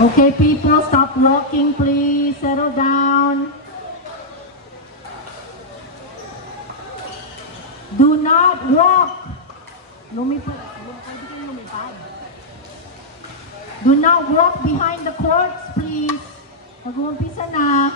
Okay, people, stop walking, please. Settle down. Do not walk. Lumipad. Do not walk behind the courts, please. Mag-uumpisa na.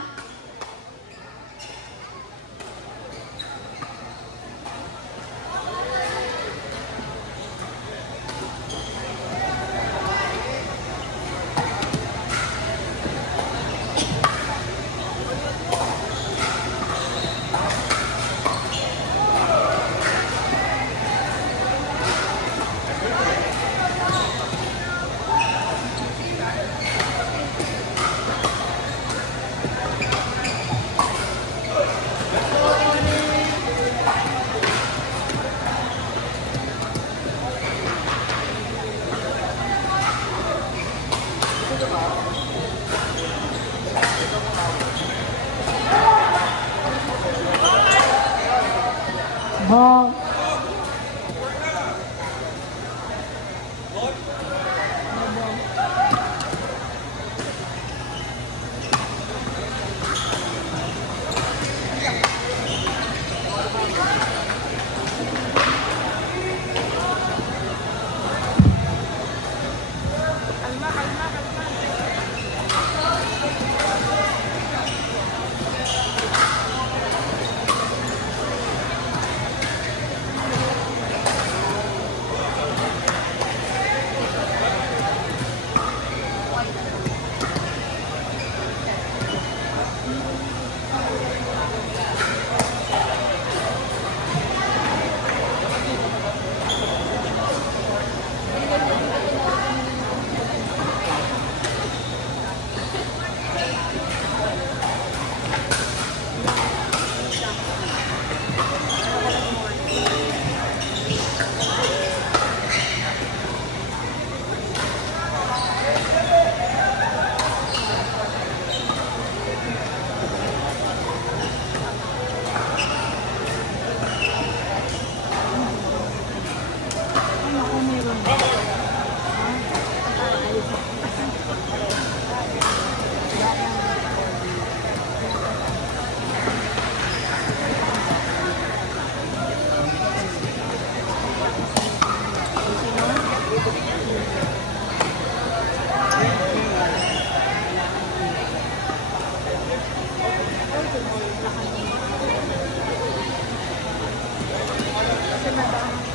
Ball.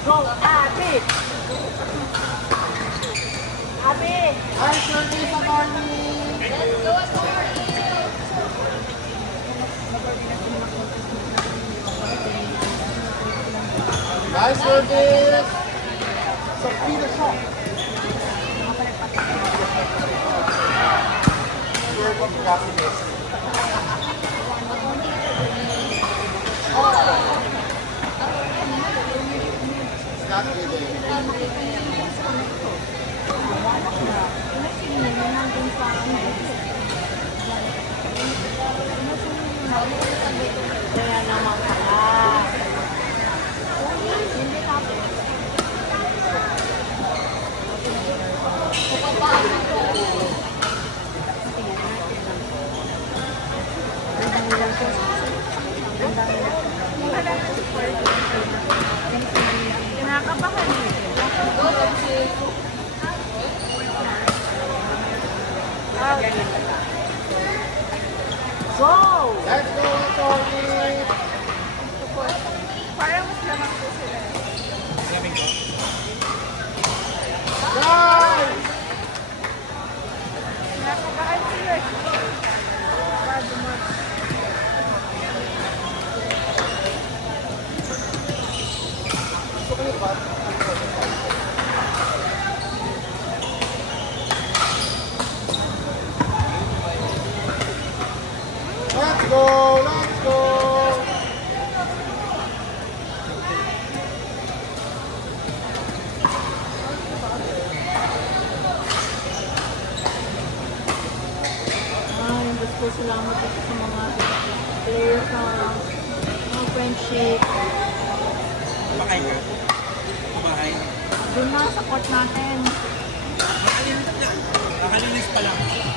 Go, Abby! Abby! Hi, Shirley, good morning! Let's go, Shirley! Hi, Shirley! Sa Peter Shop. You're from the coffee desk. Not really. Kaya naman pala. Kinakabahan niyo. Go! Let's go, Tony! Parang mas lamang po sila. Lamig ko. Guys! Kinakabahan sila. Let's go! Let's go! Gusto salamat dito sa mga players na mga friendship. Kumakain ka? Kumakain? Doon na sa court natin. Nakalinis pa lang.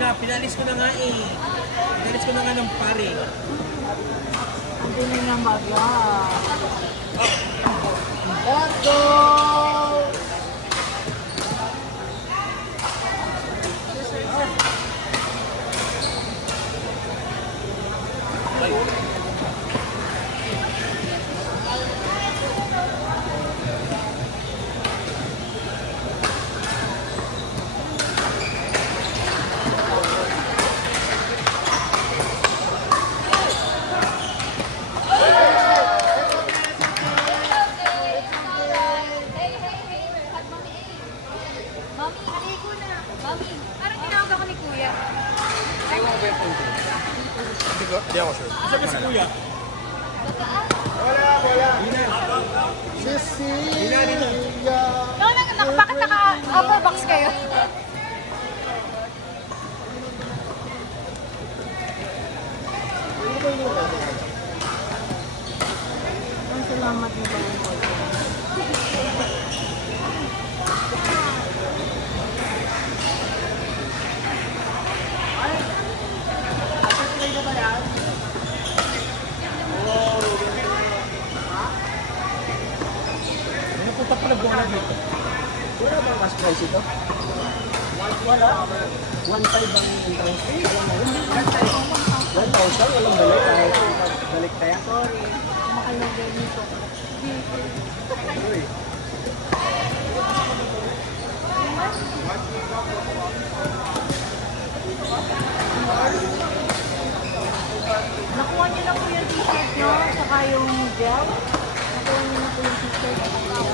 na, pinalis ko na nga eh. Pinalis ko na nga ng pare. Hindi na nga bagya. Let's go! Mami, parang tinawag ako ni Kuya. Hindi ako sure. Isa ba si Kuya? Wala. Cecilia. Bakit naka-upper box kayo? Ang salamat nila. Ano punta pala buwan dito? Wala bang mas price ito? Wala. 1.5 ang entrance fee. Alam mo yun? 1,000. Walang balik. Kahit balik kaya. Sorry. Kumakalagay nito. Uy. Nakuha niyo na po yung t-shirt nyo, saka yung gel. Nakuha niyo na po yung t-shirt at gel.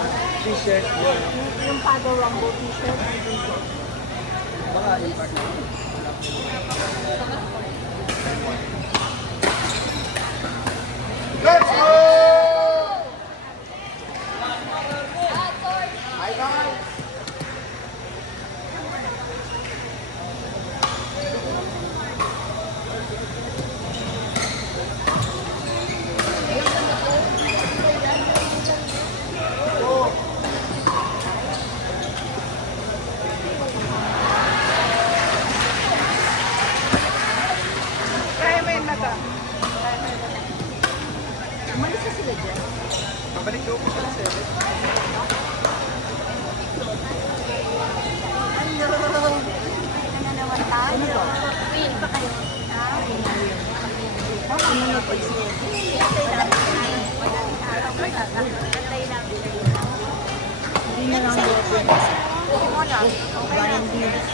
T-shirt. Yun. Yung Pago Rumble t-shirt. nandun po. Baka impact na. Let's go! Hi guys! Kaya mo yung mata. Umalis na sila dyan. Pabalik ko po sa 7. Ano naman tayo? Wait, pa kayo. Ano na po siya? Hindi na lang open. Brian Diaz.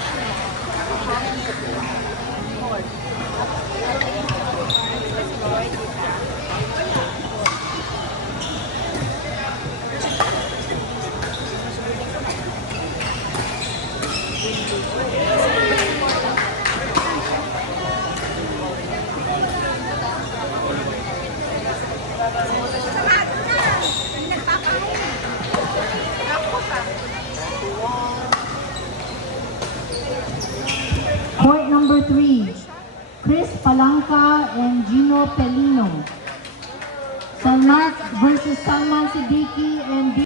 Court number 3, Chris Palanca and Gino Pelino. Salman versus Salman Siddiqui and